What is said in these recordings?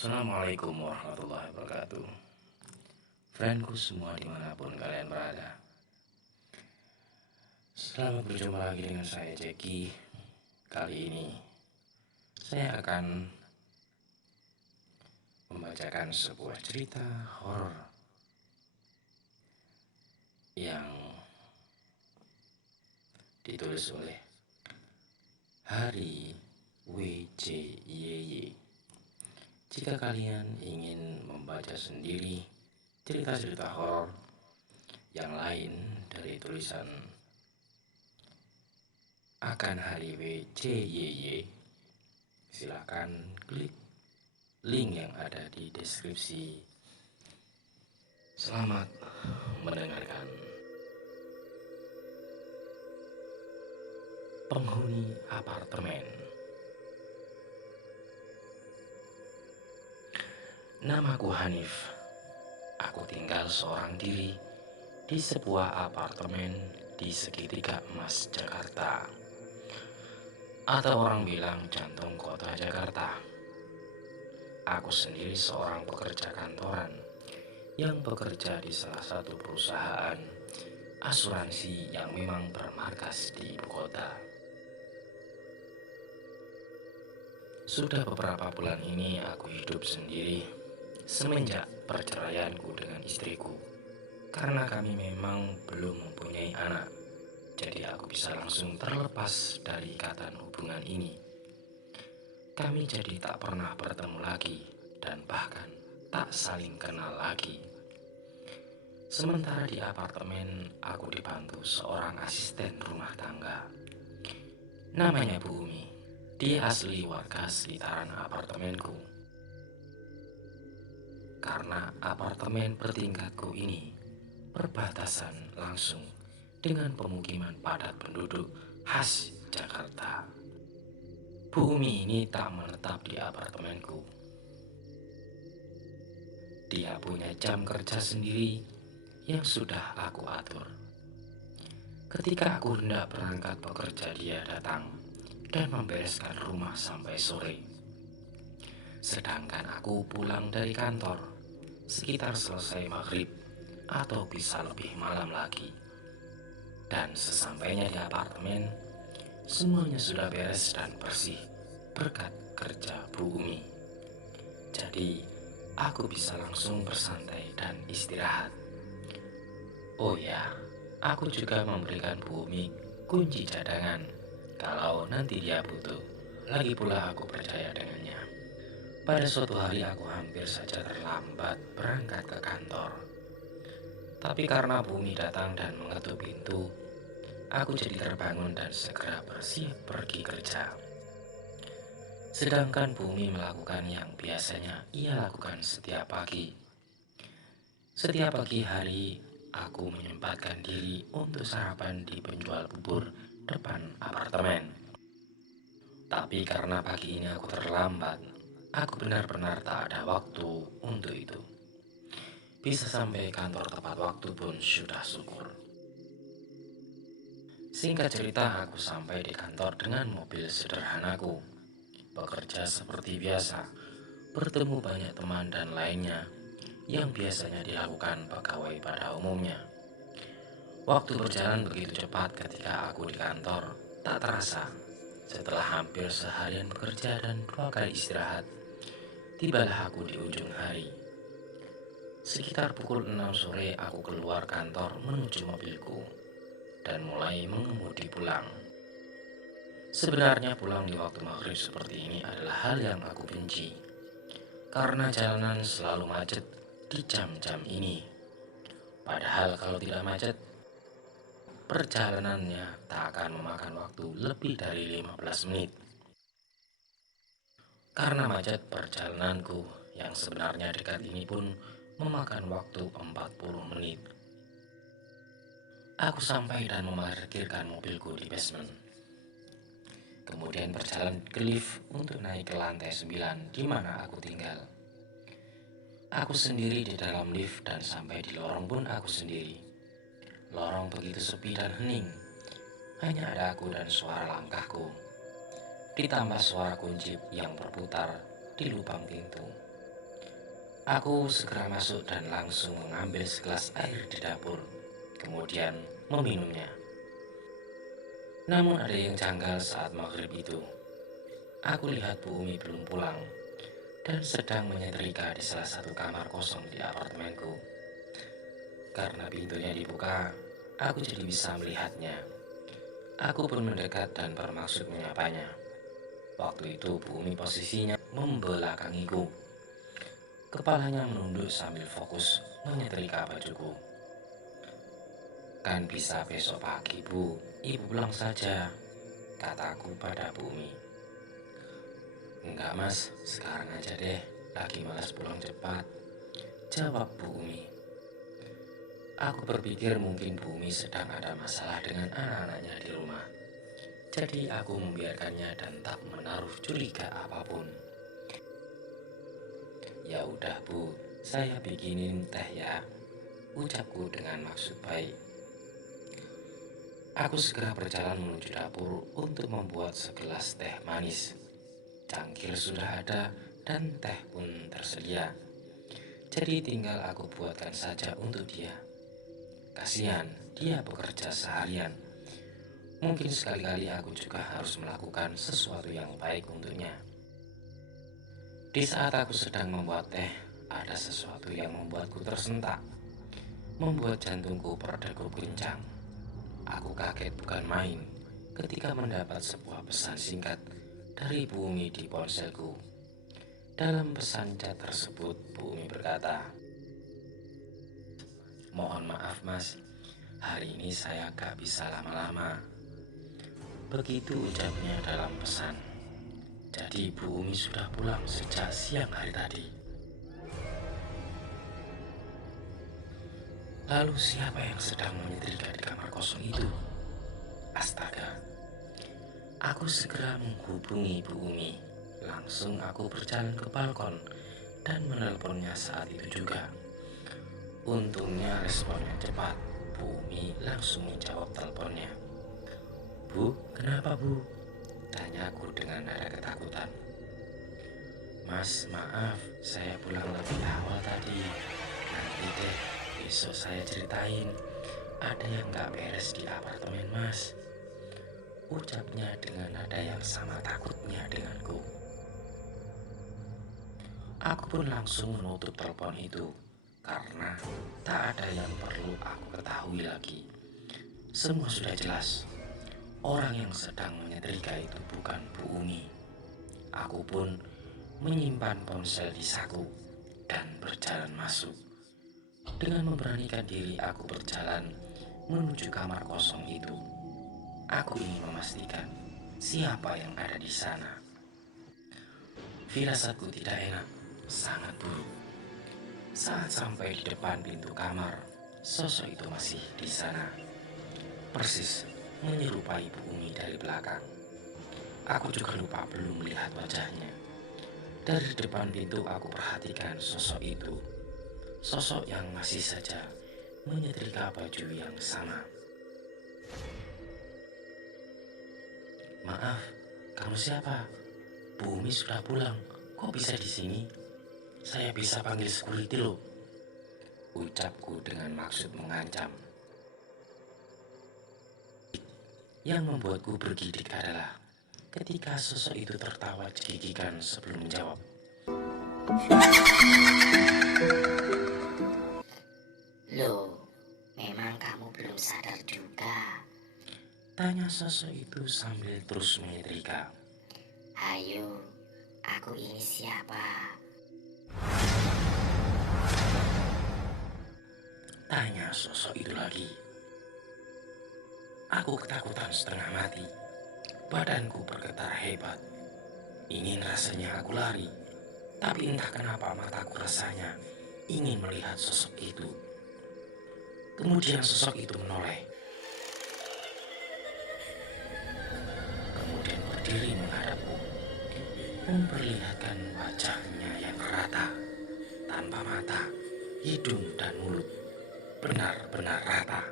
Assalamualaikum warahmatullahi wabarakatuh. Friendku semua dimanapun kalian berada, selamat berjumpa lagi dengan saya Jackie. Kali ini saya akan membacakan sebuah cerita horor yang ditulis oleh Hari WJYY. Jika kalian ingin membaca sendiri cerita-cerita horor yang lain dari tulisan akan Hari WJYY, silakan klik link yang ada di deskripsi. Selamat mendengarkan. Penghuni apartemen. Namaku Hanif. Aku tinggal seorang diri di sebuah apartemen di segitiga emas Jakarta, atau orang bilang jantung kota Jakarta. Aku sendiri seorang pekerja kantoran yang bekerja di salah satu perusahaan asuransi yang memang bermarkas di ibu kota. Sudah beberapa bulan ini aku hidup sendiri semenjak perceraianku dengan istriku. Karena kami memang belum mempunyai anak, jadi aku bisa langsung terlepas dari ikatan hubungan ini. Kami jadi tak pernah bertemu lagi dan bahkan tak saling kenal lagi. Sementara di apartemen, aku dibantu seorang asisten rumah tangga. Namanya Bu Umi. Dia asli warga sekitaran apartemenku. Karena apartemen bertingkatku ini berbatasan langsung dengan pemukiman padat penduduk khas Jakarta. Bu Umi ini tak menetap di apartemenku. Dia punya jam kerja sendiri yang sudah aku atur. Ketika aku hendak berangkat bekerja, dia datang dan membereskan rumah sampai sore. Sedangkan aku pulang dari kantor sekitar selesai maghrib atau bisa lebih malam lagi. Dan sesampainya di apartemen, semuanya sudah beres dan bersih berkat kerja Bu Umi. Jadi, aku bisa langsung bersantai dan istirahat. Oh ya, aku juga memberikan Bu Umi kunci cadangan kalau nanti dia butuh. Lagi pula aku percaya dengannya. Pada suatu hari aku hampir saja terlambat berangkat ke kantor. Tapi karena Bu Umi datang dan mengetuk pintu, aku jadi terbangun dan segera bersiap pergi kerja. Sedangkan Bu Umi melakukan yang biasanya ia lakukan setiap pagi. Setiap pagi hari, aku menyempatkan diri untuk sarapan di penjual bubur depan apartemen. Tapi karena pagi ini aku terlambat, aku benar-benar tak ada waktu untuk itu. Bisa sampai kantor tepat waktu pun sudah syukur. Singkat cerita, aku sampai di kantor dengan mobil sederhanaku. Bekerja seperti biasa, bertemu banyak teman dan lainnya yang biasanya dilakukan pegawai pada umumnya. Waktu berjalan begitu cepat ketika aku di kantor, tak terasa. Setelah hampir seharian bekerja dan 2 kali istirahat, tibalah aku di ujung hari. Sekitar pukul 6 sore aku keluar kantor menuju mobilku dan mulai mengemudi pulang. Sebenarnya pulang di waktu maghrib seperti ini adalah hal yang aku benci, karena jalanan selalu macet di jam-jam ini. Padahal kalau tidak macet, perjalanannya tak akan memakan waktu lebih dari 15 menit. Karena macet, perjalananku yang sebenarnya dekat ini pun memakan waktu 40 menit. Aku sampai dan memarkirkan mobilku di basement. Kemudian berjalan ke lift untuk naik ke lantai 9 di mana aku tinggal. Aku sendiri di dalam lift dan sampai di lorong pun aku sendiri. Lorong begitu sepi dan hening. Hanya ada aku dan suara langkahku. Ditambah suara kunci yang berputar di lubang pintu. Aku segera masuk dan langsung mengambil segelas air di dapur, kemudian meminumnya. Namun ada yang janggal saat maghrib itu. Aku lihat Bu Umi belum pulang dan sedang menyetrika di salah satu kamar kosong di apartemenku. Karena pintunya dibuka, aku jadi bisa melihatnya. Aku pun mendekat dan bermaksud menyapanya. Waktu itu Bu Umi posisinya membelakangiku. Kepalanya menunduk sambil fokus menyetrika bajuku. Kan bisa besok pagi Bu, Ibu pulang saja, kataku pada Bu Umi. Enggak mas, sekarang aja deh, lagi malas pulang cepat, jawab Bu Umi. Aku berpikir mungkin Bu Umi sedang ada masalah dengan anak-anaknya di rumah. Jadi aku membiarkannya dan tak menaruh curiga apapun. Ya udah Bu, saya bikinin teh ya, ucapku dengan maksud baik. Aku segera berjalan menuju dapur untuk membuat segelas teh manis. Cangkir sudah ada dan teh pun tersedia. Jadi tinggal aku buatkan saja untuk dia. Kasihan, dia bekerja seharian. Mungkin sekali-kali aku juga harus melakukan sesuatu yang baik untuknya. Di saat aku sedang membuat teh, ada sesuatu yang membuatku tersentak, membuat jantungku berdegup kencang. Aku kaget bukan main ketika mendapat sebuah pesan singkat dari Bu Umi di ponselku. Dalam pesan chat tersebut, Bu Umi berkata, "Mohon maaf mas, hari ini saya gak bisa lama-lama." Begitu ucapnya dalam pesan. Jadi Bu Umi sudah pulang sejak siang hari tadi. Lalu siapa yang sedang menyetrika di kamar kosong itu? Astaga. Aku segera menghubungi Bu Umi. Langsung aku berjalan ke balkon dan menelponnya saat itu juga. Untungnya responnya cepat. Bu Umi langsung menjawab teleponnya. "Bu, kenapa Bu?" tanyaku dengan nada ketakutan. "Mas, maaf, saya pulang lebih awal tadi. Nanti deh, besok saya ceritain. Ada yang gak beres di apartemen mas," ucapnya dengan nada yang sama takutnya denganku. Aku pun langsung menutup telepon itu karena tak ada yang perlu aku ketahui lagi. Semua sudah jelas. Orang yang sedang menyetrika itu bukan Bu Umi. Aku pun menyimpan ponsel di saku dan berjalan masuk. Dengan memberanikan diri aku berjalan menuju kamar kosong itu. Aku ingin memastikan siapa yang ada di sana. Firasatku tidak enak, sangat buruk. Saat sampai di depan pintu kamar, sosok itu masih di sana. Persis menyerupai Bu Umi dari belakang. Aku juga lupa belum melihat wajahnya. Dari depan pintu aku perhatikan sosok itu. Sosok yang masih saja menyetrika baju yang sama. "Maaf, kamu siapa? Bu Umi sudah pulang. Kok bisa di sini? Saya bisa panggil security loh," ucapku dengan maksud mengancam. Yang membuatku bergidik adalah ketika sosok itu tertawa cekikikan sebelum menjawab. Loh, memang kamu belum sadar juga. Tanya sosok itu sambil terus menyetrika. Ayo, aku ini siapa? Tanya sosok itu lagi. Aku ketakutan setengah mati. Badanku bergetar hebat. Ingin rasanya aku lari. Tapi entah kenapa mataku rasanya ingin melihat sosok itu. Kemudian sosok itu menoleh. Kemudian berdiri menghadapku. Memperlihatkan wajahnya yang rata. Tanpa mata, hidung dan mulut. Benar-benar rata.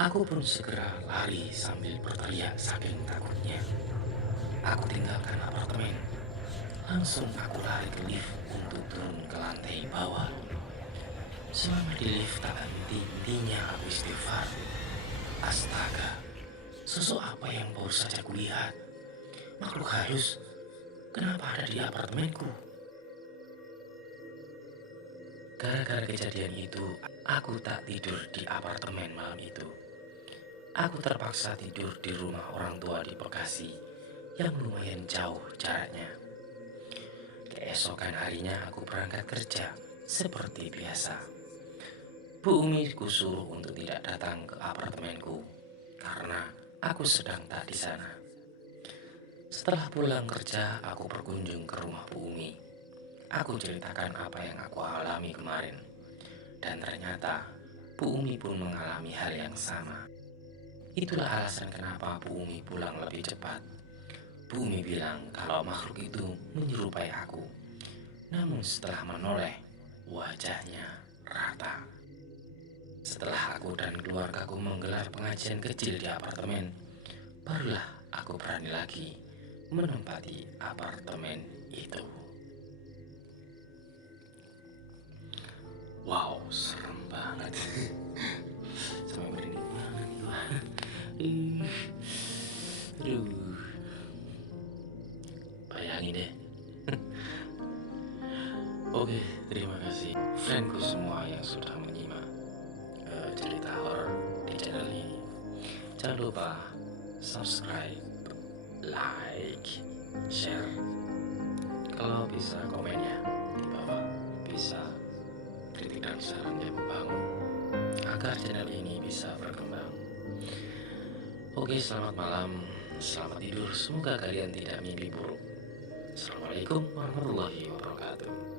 Aku pun segera lari sambil berteriak saking takutnya. Aku tinggalkan apartemen. Langsung aku lari ke lift untuk turun ke lantai bawah. Selama di lift tak henti-hentinya aku istighfar. Astaga, sosok apa yang baru saja kulihat? Makhluk halus, kenapa ada di apartemenku? Gara-gara kejadian itu, aku tak tidur di apartemen malam itu. Aku terpaksa tidur di rumah orang tua di Bekasi yang lumayan jauh jaraknya. Keesokan harinya aku berangkat kerja seperti biasa. Bu Umi kusuruh untuk tidak datang ke apartemenku karena aku sedang tak di sana. Setelah pulang kerja, aku berkunjung ke rumah Bu Umi. Aku ceritakan apa yang aku alami kemarin. Dan ternyata Bu Umi pun mengalami hal yang sama. Itulah alasan kenapa Bu Umi pulang lebih cepat. Bu Umi bilang kalau makhluk itu menyerupai aku. Namun setelah menoleh, wajahnya rata. Setelah aku dan keluargaku menggelar pengajian kecil di apartemen, barulah aku berani lagi menempati apartemen itu. Wow, serem banget. Sampai merinding banget gua. Aduh, bayangin deh. Oke, terima kasih friendku semua yang sudah menyimak cerita horor di channel ini. Jangan lupa subscribe, like, share. Kalau bisa komen ya di bawah, bisa kritik dan saran yang membangun agar channel ini bisa berkembang. Oke, selamat malam, selamat tidur. Semoga kalian tidak mimpi buruk. Assalamualaikum warahmatullahi wabarakatuh.